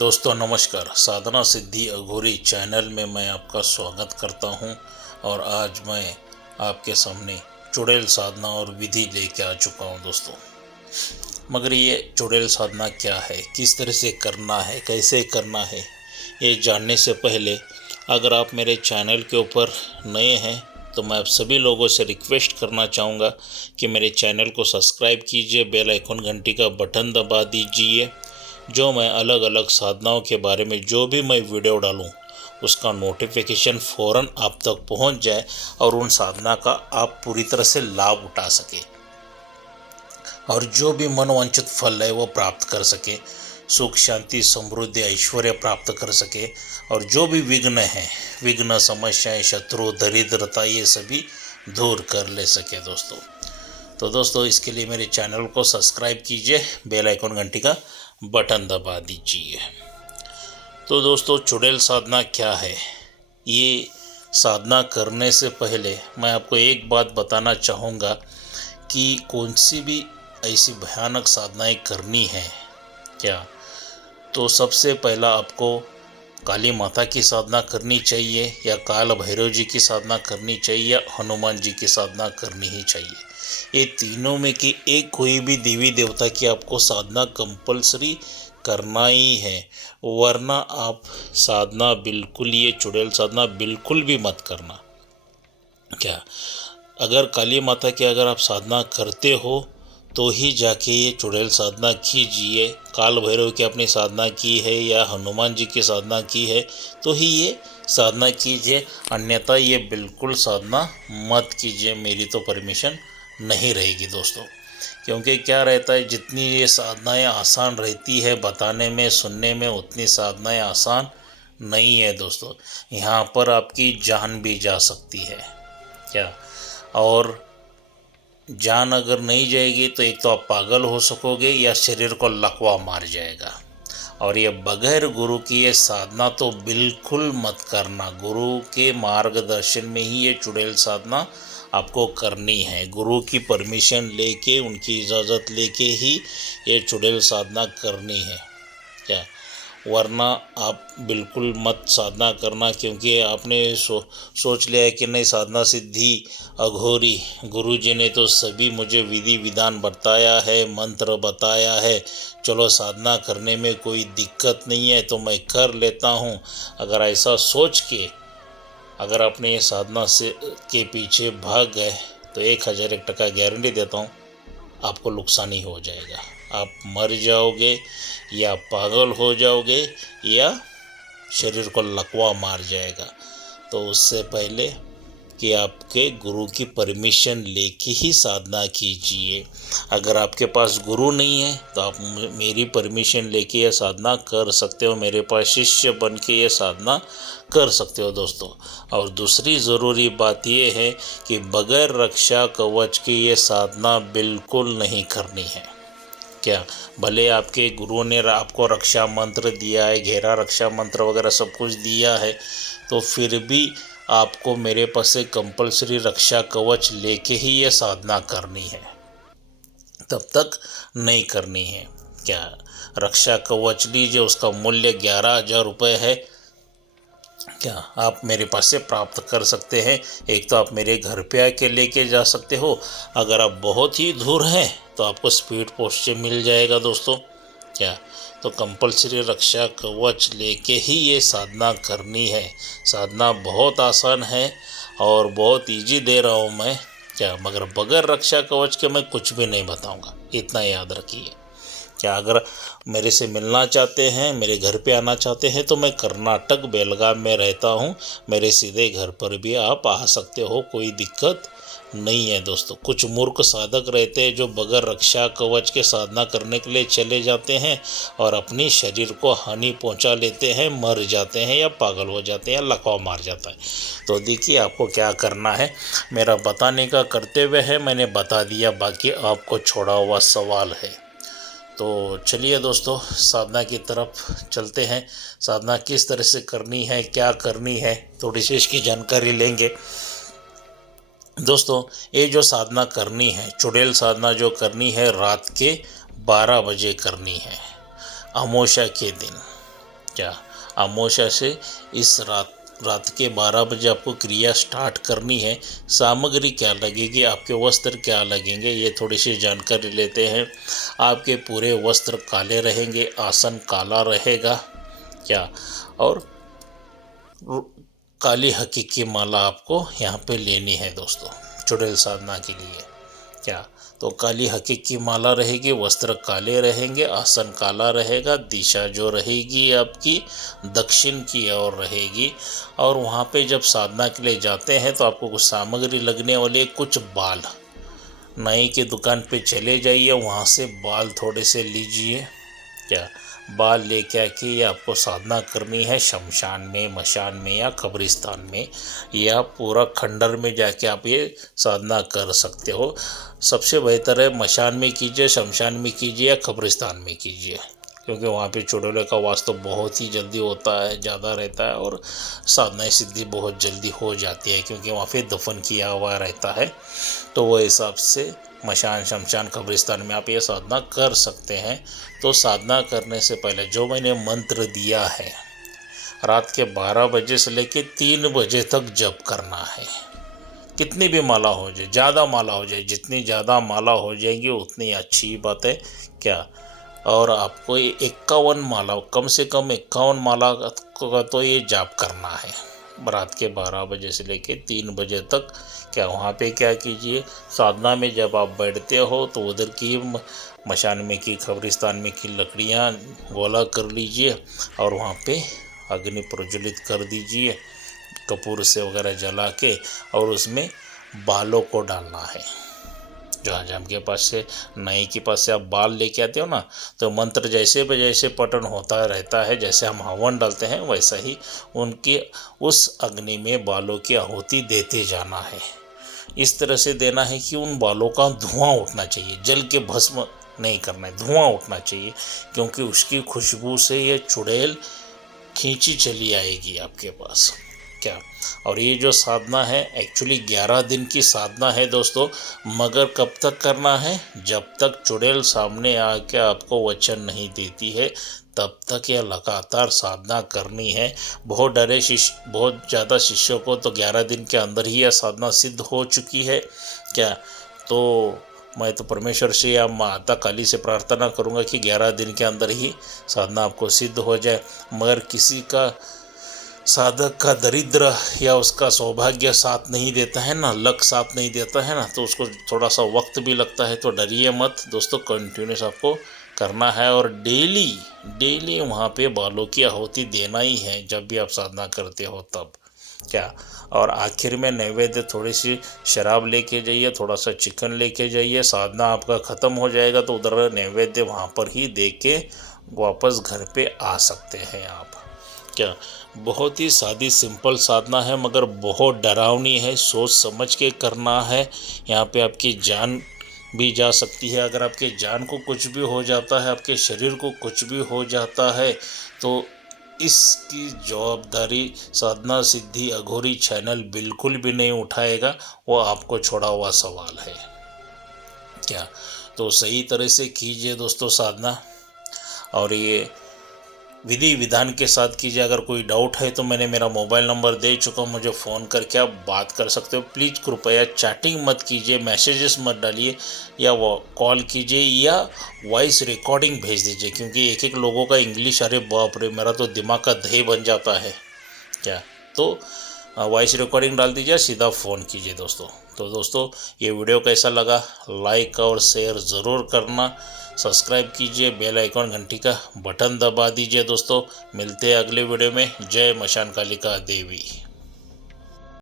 दोस्तों नमस्कार। साधना सिद्धि अघोरी चैनल में मैं आपका स्वागत करता हूं और आज मैं आपके सामने चुड़ैल साधना और विधि लेके आ चुका हूं दोस्तों। मगर ये चुड़ैल साधना क्या है, किस तरह से करना है, कैसे करना है, ये जानने से पहले अगर आप मेरे चैनल के ऊपर नए हैं तो मैं आप सभी लोगों से रिक्वेस्ट करना चाहूँगा कि मेरे चैनल को सब्सक्राइब कीजिए, बेल आइकन घंटी का बटन दबा दीजिए। जो मैं अलग अलग साधनाओं के बारे में जो भी मैं वीडियो डालूं उसका नोटिफिकेशन फ़ौरन आप तक पहुंच जाए और उन साधना का आप पूरी तरह से लाभ उठा सके और जो भी मनोवांछित फल है वो प्राप्त कर सके, सुख शांति समृद्धि ऐश्वर्य प्राप्त कर सके और जो भी विघ्न समस्याएं शत्रु दरिद्रता ये सभी दूर कर ले सके दोस्तों। तो दोस्तों इसके लिए मेरे चैनल को सब्सक्राइब कीजिए, बेल आइकन घंटी का बटन दबा दीजिए। तो दोस्तों चुड़ैल साधना क्या है, ये साधना करने से पहले मैं आपको एक बात बताना चाहूँगा कि कौन सी भी ऐसी भयानक साधनाएं करनी है क्या। तो सबसे पहला आपको काली माता की साधना करनी चाहिए या काल भैरव जी की साधना करनी चाहिए या हनुमान जी की साधना करनी ही चाहिए। ये तीनों में की एक कोई भी देवी देवता की आपको साधना कंपलसरी करना ही है, वरना आप साधना बिल्कुल ये चुड़ैल साधना बिल्कुल भी मत करना क्या। अगर काली माता की अगर आप साधना करते हो तो ही जाके ये चुड़ैल साधना कीजिए, काल भैरव की अपनी साधना की है या हनुमान जी की साधना की है तो ही ये साधना कीजिए, अन्यथा ये बिल्कुल साधना मत कीजिए। मेरी तो परमिशन नहीं रहेगी दोस्तों। क्योंकि क्या रहता है, जितनी ये साधनाएं आसान रहती है बताने में सुनने में उतनी साधनाएं आसान नहीं है दोस्तों। यहाँ पर आपकी जान भी जा सकती है क्या, और जान अगर नहीं जाएगी तो एक तो आप पागल हो सकोगे या शरीर को लकवा मार जाएगा। और ये बगैर गुरु की ये साधना तो बिल्कुल मत करना। गुरु के मार्गदर्शन में ही ये चुड़ैल साधना आपको करनी है, गुरु की परमिशन लेके उनकी इजाज़त लेके ही ये चुड़ैल साधना करनी है क्या, वरना आप बिल्कुल मत साधना करना। क्योंकि आपने सोच लिया है कि नहीं साधना सिद्धि अघोरी, गुरु जी ने तो सभी मुझे विधि विधान बताया है, मंत्र बताया है, चलो साधना करने में कोई दिक्कत नहीं है तो मैं कर लेता हूँ। अगर ऐसा सोच के अगर आपने ये साधना से के पीछे भाग गए तो 1001% गारंटी देता हूँ आपको नुकसान ही हो जाएगा। आप मर जाओगे या पागल हो जाओगे या शरीर को लकवा मार जाएगा। तो उससे पहले कि आपके गुरु की परमिशन लेके ही साधना कीजिए। अगर आपके पास गुरु नहीं है तो आप मेरी परमिशन लेके ये साधना कर सकते हो, मेरे पास शिष्य बन के ये साधना कर सकते हो दोस्तों। और दूसरी ज़रूरी बात ये है कि बगैर रक्षा कवच की ये साधना बिल्कुल नहीं करनी है क्या। भले आपके गुरु ने आपको रक्षा मंत्र दिया है, घेरा रक्षा मंत्र वगैरह सब कुछ दिया है, तो फिर भी आपको मेरे पास से कंपलसरी रक्षा कवच लेके ही ये साधना करनी है, तब तक नहीं करनी है क्या। रक्षा कवच लीजिए, उसका मूल्य 11,000 रुपये है क्या, आप मेरे पास से प्राप्त कर सकते हैं। एक तो आप मेरे घर पे आके लेके जा सकते हो, अगर आप बहुत ही दूर हैं तो आपको स्पीड पोस्ट से मिल जाएगा दोस्तों क्या। तो कंपलसरी रक्षा कवच लेके ही ये साधना करनी है। साधना बहुत आसान है और बहुत इजी दे रहा हूँ मैं क्या, मगर बगैर रक्षा कवच के मैं कुछ भी नहीं बताऊँगा, इतना याद रखिए क्या। अगर मेरे से मिलना चाहते हैं, मेरे घर पे आना चाहते हैं तो मैं कर्नाटक बेलगाम में रहता हूँ, मेरे सीधे घर पर भी आप आ सकते हो, कोई दिक्कत नहीं है दोस्तों। कुछ मूर्ख साधक रहते हैं जो बगैर रक्षा कवच के साधना करने के लिए चले जाते हैं और अपनी शरीर को हानि पहुंचा लेते हैं, मर जाते हैं या पागल हो जाते हैं या लकवा मार जाता है। तो देखिए आपको क्या करना है, मेरा बताने का कर्तव्य है, मैंने बता दिया, बाकी आपको छोड़ा हुआ सवाल है। तो चलिए दोस्तों साधना की तरफ चलते हैं। साधना किस तरह से करनी है, क्या करनी है, थोड़ी सी इसकी जानकारी लेंगे दोस्तों। ये जो साधना करनी है, चुड़ैल साधना जो करनी है, रात के 12 बजे करनी है, अमावस्या के दिन क्या अमावस्या से इस रात के 12 बजे आपको क्रिया स्टार्ट करनी है। सामग्री क्या लगेगी, आपके वस्त्र क्या लगेंगे, ये थोड़ी सी जानकारी लेते हैं। आपके पूरे वस्त्र काले रहेंगे, आसन काला रहेगा क्या, और काली हकीकी माला आपको यहाँ पे लेनी है दोस्तों चुड़ैल साधना के लिए क्या। तो काली हकीकी माला रहेगी, वस्त्र काले रहेंगे, आसन काला रहेगा, दिशा जो रहेगी आपकी दक्षिण की ओर रहेगी। और वहाँ पे जब साधना के लिए जाते हैं तो आपको कुछ सामग्री लगने वाली, कुछ बाल, नाई की दुकान पे चले जाइए, वहाँ से बाल थोड़े से लीजिए क्या। बाल लेके आके आपको साधना करनी है शमशान में, मशान में या कब्रिस्तान में, या पूरा खंडर में जाके आप ये साधना कर सकते हो। सबसे बेहतर है मशान में कीजिए, शमशान में कीजिए या कब्रिस्तान में कीजिए, क्योंकि वहाँ पे चुड़ैलों का वास तो बहुत ही जल्दी होता है, ज़्यादा रहता है, और साधनाएँ सिद्धि बहुत जल्दी हो जाती है, क्योंकि वहाँ पे दफन किया हुआ रहता है। तो वो हिसाब से मशान, शमशान, कब्रिस्तान में आप ये साधना कर सकते हैं। तो साधना करने से पहले जो मैंने मंत्र दिया है, रात के 12 बजे से लेके 3 बजे तक जप करना है। कितनी भी माला हो जाए, ज़्यादा माला हो जाए, जितनी ज़्यादा माला हो जाएंगी उतनी अच्छी बात है क्या। और आपको 51 माला, कम से कम 51 माला का तो ये जाप करना है रात के 12 बजे से लेके 3 बजे तक क्या। वहाँ पे क्या कीजिए, साधना में जब आप बैठते हो तो उधर की मशान में की, कब्रिस्तान में की लकड़ियाँ गोला कर लीजिए और वहाँ पे अग्नि प्रज्वलित कर दीजिए कपूर से वगैरह जला के, और उसमें बालों को डालना है। जहाँ जहाँ के पास से, नाई के पास से आप बाल लेके आते हो ना, तो मंत्र जैसे जैसे पठन होता रहता है, जैसे हम हवन डालते हैं वैसा ही उनके उस अग्नि में बालों की आहुति देते जाना है। इस तरह से देना है कि उन बालों का धुआं उठना चाहिए, जल के भस्म नहीं करना है, धुआं उठना चाहिए, क्योंकि उसकी खुशबू से ये चुड़ैल खींची चली आएगी आपके पास क्या। और ये जो साधना है एक्चुअली 11 दिन की साधना है दोस्तों, मगर कब तक करना है, जब तक चुड़ैल सामने आके आपको वचन नहीं देती है तब तक यह लगातार साधना करनी है। बहुत बहुत ज़्यादा शिष्यों को तो 11 दिन के अंदर ही यह साधना सिद्ध हो चुकी है क्या। तो मैं तो परमेश्वर से या माता काली से प्रार्थना करूंगा कि 11 दिन के अंदर ही साधना आपको सिद्ध हो जाए। मगर किसी का, साधक का दरिद्र या उसका सौभाग्य साथ नहीं देता है ना, लक साथ नहीं देता है ना, तो उसको थोड़ा सा वक्त भी लगता है। तो डरिए मत दोस्तों, कंटिन्यूस आपको करना है, और डेली वहाँ पे बालों की आहुति देना ही है जब भी आप साधना करते हो तब क्या। और आखिर में नैवेद्य थोड़ी सी शराब लेके जाइए, थोड़ा सा चिकन लेके जाइए। साधना आपका ख़त्म हो जाएगा तो उधर नैवेद्य वहाँ पर ही दे के वापस घर पे आ सकते हैं आप क्या। बहुत ही सादी सिंपल साधना है, मगर बहुत डरावनी है, सोच समझ के करना है। यहाँ पे आपकी जान भी जा सकती है। अगर आपके जान को कुछ भी हो जाता है, आपके शरीर को कुछ भी हो जाता है, तो इसकी जवाबदारी साधना सिद्धि अघोरी चैनल बिल्कुल भी नहीं उठाएगा, वो आपको छोड़ा हुआ सवाल है क्या। तो सही तरह से कीजिए दोस्तों साधना, और ये विधि विधान के साथ कीजिए। अगर कोई डाउट है तो मैंने मेरा मोबाइल नंबर दे चुका हूँ, मुझे फ़ोन करके आप बात कर सकते हो। प्लीज़ कृपया चैटिंग मत कीजिए, मैसेजेस मत डालिए, या वो कॉल कीजिए या वॉइस रिकॉर्डिंग भेज दीजिए, क्योंकि एक लोगों का इंग्लिश, अरे बाप रे, मेरा तो दिमाग का दही बन जाता है क्या। तो वॉइस रिकॉर्डिंग डाल दीजिए, सीधा फ़ोन कीजिए दोस्तों। तो दोस्तों ये वीडियो कैसा लगा, लाइक और शेयर ज़रूर करना, सब्सक्राइब कीजिए, बेल आइकॉन घंटी का बटन दबा दीजिए दोस्तों। मिलते हैं अगले वीडियो में। जय मशान कालिका देवी।